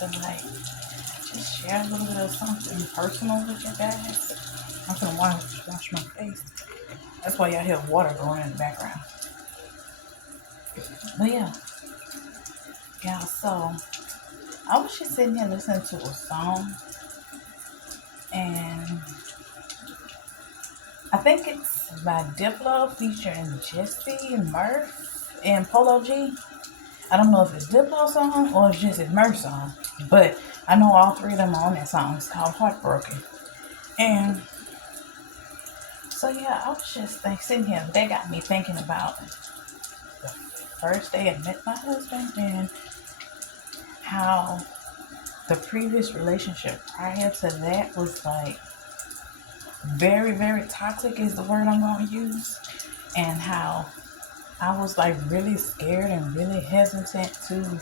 to like just share a little bit of something personal with you guys. I'm gonna wash my face. That's why y'all hear water going in the background. But yeah, y'all. So I was just sitting here listening to a song, and I think it's by Diplo featuring Jesse Murph and Polo G. I don't know if it's Diplo song or it's just a Murph song, but I know all three of them are on that song. It's called Heartbroken. And so yeah, I was just sitting here. That got me thinking about the first day I met my husband and how the previous relationship prior to that was like very, very toxic is the word I'm going to use. And how I was like really scared and really hesitant to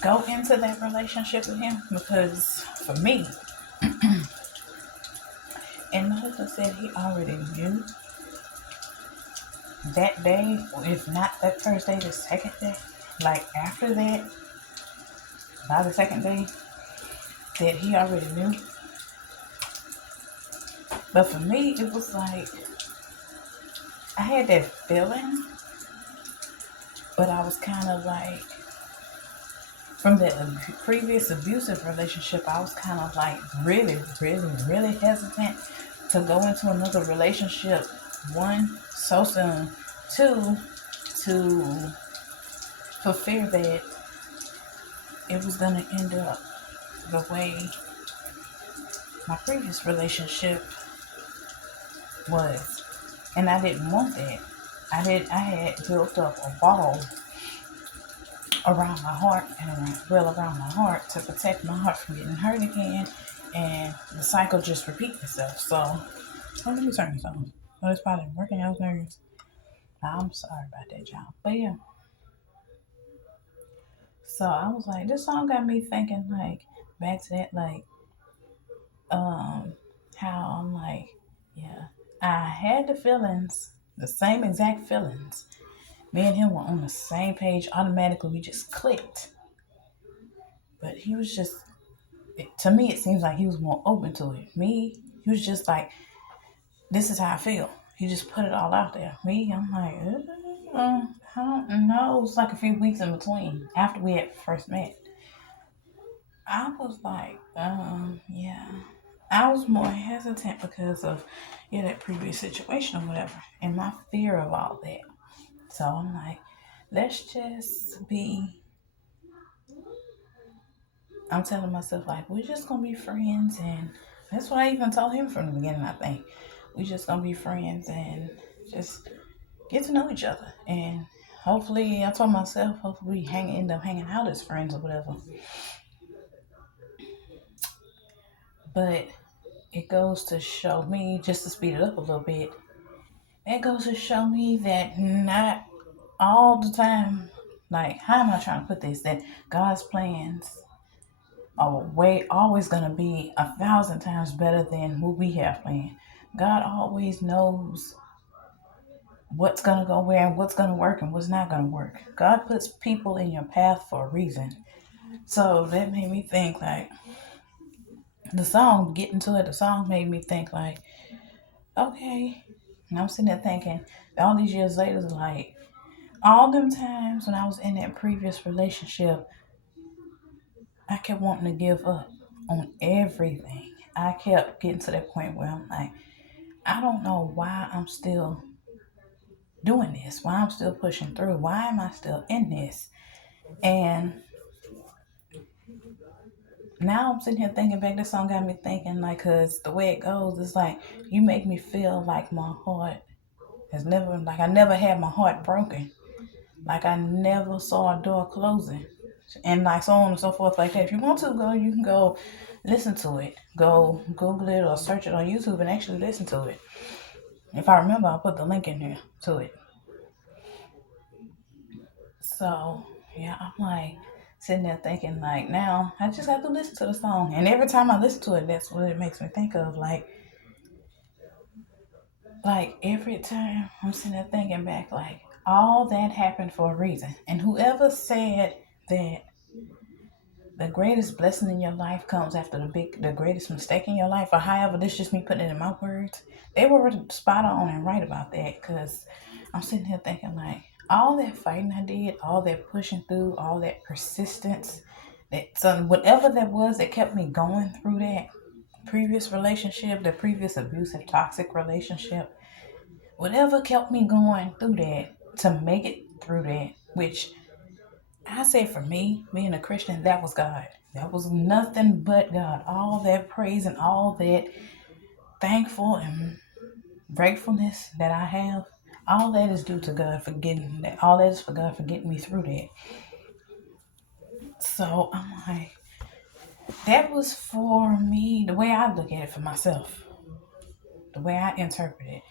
go into that relationship with him because for me, and my husband said he already knew that day, or if not that first day, the second day, like after that, by the second day, that he already knew. But for me, it was like I had that feeling, but I was kind of like, from the previous abusive relationship, I was kind of like really, really, really hesitant to go into another relationship. One, so soon. Two, to for fear that it was going to end up the way my previous relationship was. And I didn't want that. I had built up a wall around my heart around my heart to protect my heart from getting hurt again, and the cycle just repeats itself. So, let me turn this on. Oh, it's probably working. I was nervous. I'm sorry about that, y'all. But yeah, so I was like, this song got me thinking like back to that, like um, how I'm like, yeah, I had the feelings, the same exact feelings. Me and him were on the same page automatically. We just clicked. But he was just, to me, it seems like he was more open to it. Me, he was just like, this is how I feel. He just put it all out there. Me, I'm like, I don't know. It was like a few weeks in between after we had first met. I was like, yeah. I was more hesitant because of, yeah, that previous situation or whatever, and my fear of all that. So I'm like, let's just be. I'm telling myself like, we're just gonna be friends, and that's what I even told him from the beginning. I think we just gonna be friends and just get to know each other, and hopefully, I told myself, hopefully, we end up hanging out as friends or whatever. But it goes to show me, just to speed it up a little bit, it goes to show me that not all the time, like, how am I trying to put this? That God's plans are way always going to be 1,000 times better than what we have planned. God always knows what's going to go where and what's going to work and what's not going to work. God puts people in your path for a reason. So that made me think like, the song made me think like, okay. And I'm sitting there thinking, all these years later, like, all them times when I was in that previous relationship, I kept wanting to give up on everything. I kept getting to that point where I'm like, I don't know why I'm still doing this, why I'm still pushing through, why am I still in this? And now I'm sitting here thinking back, this song got me thinking, like, because the way it goes, it's like, you make me feel like my heart I never had my heart broken. Like I never saw a door closing. And like so on and so forth like that. If you want to go, you can go listen to it. Go Google it or search it on YouTube and actually listen to it. If I remember, I'll put the link in there to it. So yeah, I'm like sitting there thinking like, now I just have to listen to the song. And every time I listen to it, that's what it makes me think of. Like every time I'm sitting there thinking back, like all that happened for a reason. And whoever said that the greatest blessing in your life comes after the greatest mistake in your life, or however, this is just me putting it in my words. They were spot on and right about that, because I'm sitting here thinking like, all that fighting I did, all that pushing through, all that persistence, that so whatever that was that kept me going through that previous relationship, the previous abusive, toxic relationship, whatever kept me going through that to make it through that, which I say for me, being a Christian, that was God. That was nothing but God. All that praise and all that thankful and gratefulness that I have, all that is due to God for getting that. All that is for God for getting me through that. So I'm like, that was for me, the way I look at it for myself, the way I interpret it.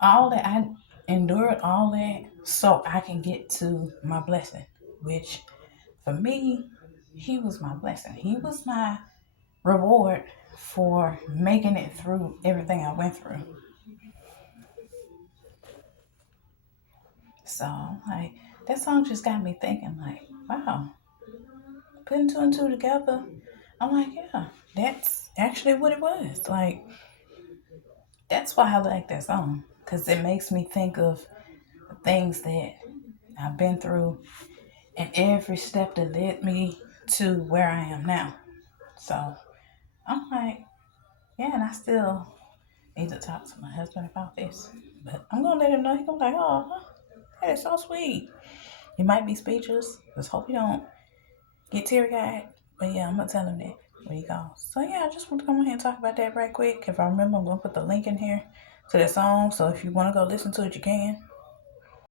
All that I endured, all that, so I can get to my blessing, which for me, he was my blessing. He was my reward for making it through everything I went through. So, like, that song just got me thinking, like, wow, putting two and two together. I'm like, yeah, that's actually what it was. Like, that's why I like that song, because it makes me think of the things that I've been through and every step that led me to where I am now. So, I'm like, yeah, and I still need to talk to my husband about this. But I'm gonna let him know. He's gonna be like, oh, that is so sweet. He might be speechless. Just hope he don't get teary eyed. But yeah, I'm gonna tell him that when he goes. So yeah, I just want to come on here and talk about that right quick. If I remember, I'm gonna put the link in here to that song. So if you wanna go listen to it, you can.